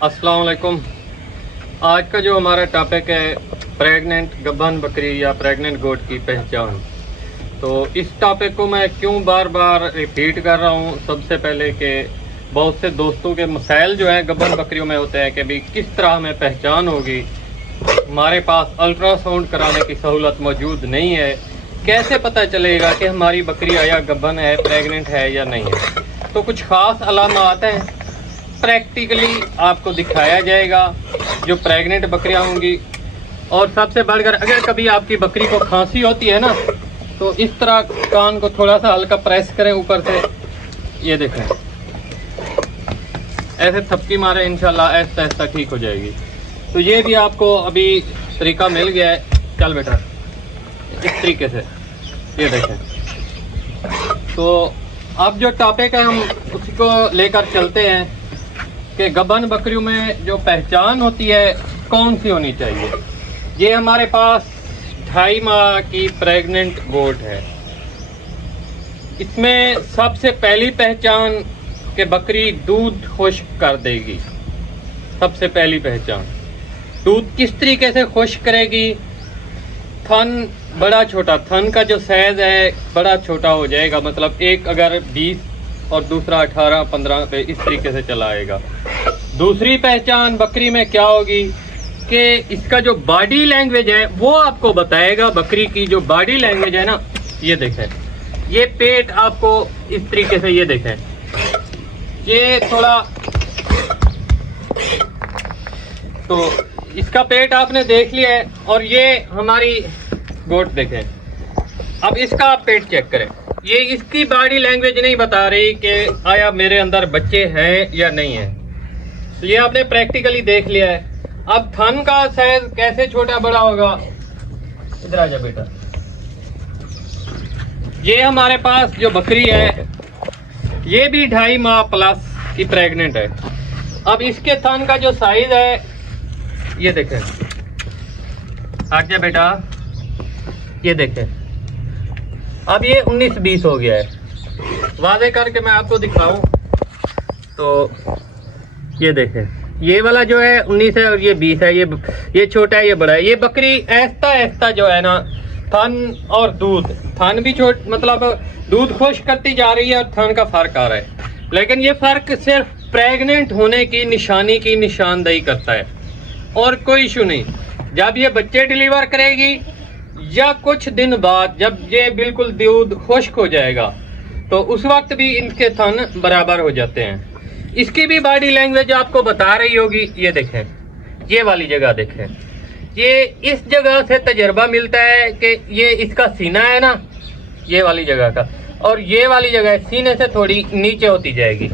अस्सलाम वालेकुम। आज का जो हमारा टॉपिक है प्रेग्नेंट गब्बन बकरी या प्रेग्नेंट गोट की पहचान। तो इस टॉपिक को मैं क्यों बार बार रिपीट कर रहा हूँ, सबसे पहले कि बहुत से दोस्तों के मसाइल जो है गब्बन बकरियों में होते हैं कि भाई किस तरह हमें पहचान होगी। हमारे पास अल्ट्रासाउंड कराने की सहूलत मौजूद नहीं है, कैसे पता चलेगा कि हमारी बकरी या गब्बन है, प्रेग्नेंट है या नहीं है। तो कुछ ख़ास अलामात हैं, प्रैक्टिकली आपको दिखाया जाएगा जो प्रेग्नेंट बकरियां होंगी। और सबसे बढ़कर अगर कभी आपकी बकरी को खांसी होती है ना, तो इस तरह कान को थोड़ा सा हल्का प्रेस करें ऊपर से, ये देखें, ऐसे थपकी मारे, इंशाल्लाह ऐसा ऐसा ठीक हो जाएगी। तो ये भी आपको अभी तरीका मिल गया है। चल बेटा, इस तरीके से ये देखें। तो अब जो टॉपिक है हम उसी को लेकर चलते हैं कि गब्बन बकरियों में जो पहचान होती है कौन सी होनी चाहिए। ये हमारे पास 2.5 माह की प्रेग्नेंट गोट है। इसमें सबसे पहली पहचान कि बकरी दूध खुश्क कर देगी। सबसे पहली पहचान, दूध किस तरीके से खुश्क करेगी। थन बड़ा छोटा, थन का जो साइज है बड़ा छोटा हो जाएगा, मतलब एक अगर 20 और दूसरा 18-15 पे इस तरीके से चला आएगा। दूसरी पहचान बकरी में क्या होगी कि इसका जो बॉडी लैंग्वेज है वो आपको बताएगा। बकरी की जो बॉडी लैंग्वेज है ना, ये देखें, ये पेट आपको इस तरीके से, ये देखें, ये थोड़ा, तो इसका पेट आपने देख लिया है। और ये हमारी गोट देखें। अब इसका आप पेट चेक करें, ये इसकी बॉडी लैंग्वेज नहीं बता रही कि आया मेरे अंदर बच्चे हैं या नहीं है। तो ये आपने प्रैक्टिकली देख लिया है। अब थन का साइज कैसे छोटा बड़ा होगा, इधर आ जा बेटा। ये हमारे पास जो बकरी है ये भी 2.5 माह प्लस की प्रेग्नेंट है। अब इसके थन का जो साइज है ये देखें, आ जा बेटा, ये देखें, अब ये 19-20 हो गया है। वादे करके मैं आपको दिखाऊं तो ये देखें, ये वाला जो है 19 है और ये 20 है। ये छोटा है, ये बड़ा है। ये बकरी ऐसा ऐसा जो है ना, थन और दूध, थन भी छोट, मतलब दूध खुश्क करती जा रही है और थन का फर्क आ रहा है। लेकिन ये फर्क सिर्फ प्रेग्नेंट होने की निशानी की निशानदेही करता है और कोई इशू नहीं। जब ये बच्चे डिलीवर करेगी या कुछ दिन बाद जब ये बिल्कुल दूध खुश्क हो जाएगा, तो उस वक्त भी इनके थन बराबर हो जाते हैं। इसकी भी बॉडी लैंग्वेज आपको बता रही होगी। ये देखें, ये वाली जगह देखें, ये इस जगह से तजर्बा मिलता है कि ये इसका सीना है ना, ये वाली जगह का, और ये वाली जगह सीने से थोड़ी नीचे होती जाएगी।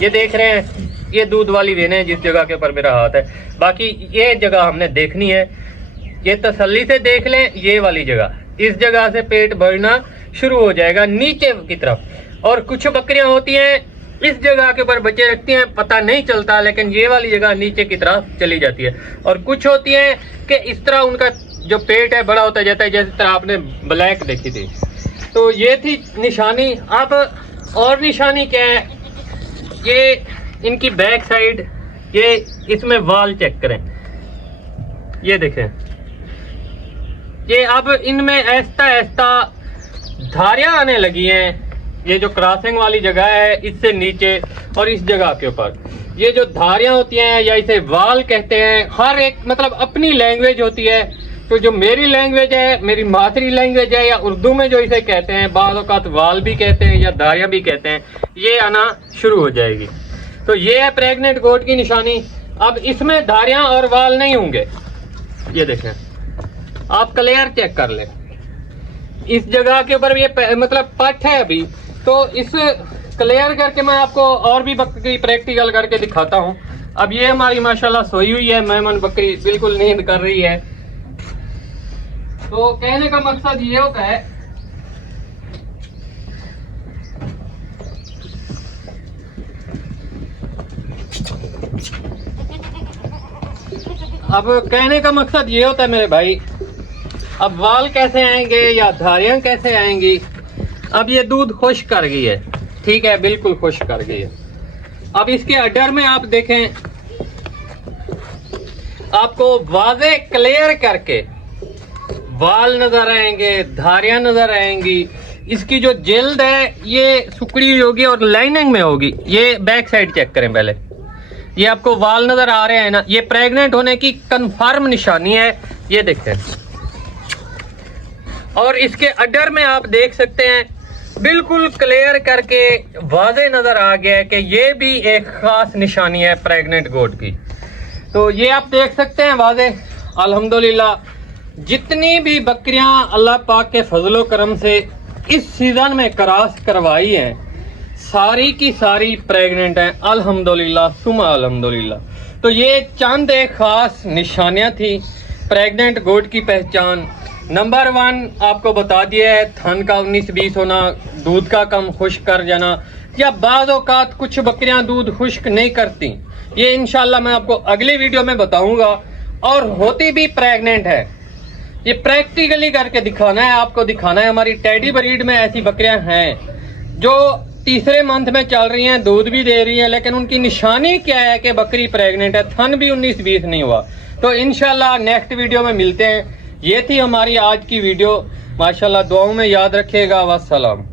ये देख रहे हैं, ये दूध वाली वेन है जिस जगह के ऊपर मेरा हाथ है। बाकी ये जगह हमने देखनी है, ये तसल्ली से देख लें। ये वाली जगह, इस जगह से पेट बढ़ना शुरू हो जाएगा नीचे की तरफ। और कुछ बकरियां होती हैं इस जगह के ऊपर बच्चे रखती हैं, पता नहीं चलता, लेकिन ये वाली जगह नीचे की तरफ चली जाती है। और कुछ होती हैं कि इस तरह उनका जो पेट है बड़ा होता जाता है, जैसे तरह आपने ब्लैक देखी थी। तो ये थी निशानी। अब और निशानी क्या है, ये इनकी बैक साइड, ये इसमें वाल चेक करें, ये देखें, ये अब इनमें ऐसा ऐसा धारियां आने लगी हैं। ये जो क्रॉसिंग वाली जगह है इससे नीचे और इस जगह के ऊपर ये जो धारियां होती हैं, या इसे वाल कहते हैं। हर एक मतलब अपनी लैंग्वेज होती है। तो जो मेरी लैंग्वेज है, मेरी मातरी लैंग्वेज है, या उर्दू में जो इसे कहते हैं, बाज़ औक़ात वाल भी कहते हैं या धारियां भी कहते हैं, ये आना शुरू हो जाएगी। तो ये है प्रेग्नेंट गोट की निशानी। अब इसमें धारियां और वाल नहीं होंगे। ये देखें, आप क्लियर चेक कर लें, इस जगह के ऊपर ये मतलब पट है अभी। तो इस क्लियर करके मैं आपको और भी बकरी प्रैक्टिकल करके दिखाता हूँ। अब ये हमारी माशाल्लाह सोई हुई है मेहमान बकरी, बिल्कुल नींद कर रही है। तो कहने का मकसद ये होता है, अब कहने का मकसद ये होता है मेरे भाई, अब वाल कैसे आएंगे या धारियां कैसे आएंगी। अब ये दूध खुश्क कर गई है, ठीक है, बिल्कुल खुश्क कर गई है। अब इसके अडर में आप देखें, आपको वाज़े क्लियर करके बाल नजर आएंगे, धारियां नजर आएंगी। इसकी जो जिल्द है ये सुकड़ी हुई होगी और लाइनिंग में होगी। ये बैक साइड चेक करें पहले, ये आपको वाल नजर आ रहे हैं ना, ये प्रेग्नेंट होने की कंफर्म निशानी है। ये देखते हैं। और इसके अडर में आप देख सकते हैं बिल्कुल क्लियर करके वाज़े नजर आ गया है कि ये भी एक खास निशानी है प्रेग्नेंट गोट की। तो ये आप देख सकते हैं वाज़े। अल्हम्दुलिल्लाह जितनी भी बकरियां अल्लाह पाक के फजलो करम से इस सीजन में क्रॉस करवाई हैं, सारी की सारी प्रेग्नेंट हैं अल्हम्दुलिल्लाह सुमा अल्हम्दुलिल्लाह। तो ये चंद एक खास निशानियां थी प्रेग्नेंट गोट की पहचान। नंबर 1 आपको बता दिया है, थन का 19-20 होना, दूध का कम खुश्क कर जाना, या बाज़ औक़ात कुछ बकरियां दूध खुश्क नहीं करती। ये इंशाल्लाह मैं आपको अगली वीडियो में बताऊंगा। और होती भी प्रेग्नेंट है, ये प्रैक्टिकली करके दिखाना है, आपको दिखाना है। हमारी टेडी ब्रीड में ऐसी बकरियां हैं जो तीसरे मंथ में चल रही हैं, दूध भी दे रही हैं, लेकिन उनकी निशानी क्या है कि बकरी प्रेग्नेंट है, थन भी 19-20 नहीं हुआ। तो इंशाल्लाह नेक्स्ट वीडियो में मिलते हैं। ये थी हमारी आज की वीडियो। माशाल्लाह दुआओं में याद रखिएगा। वस्सलाम।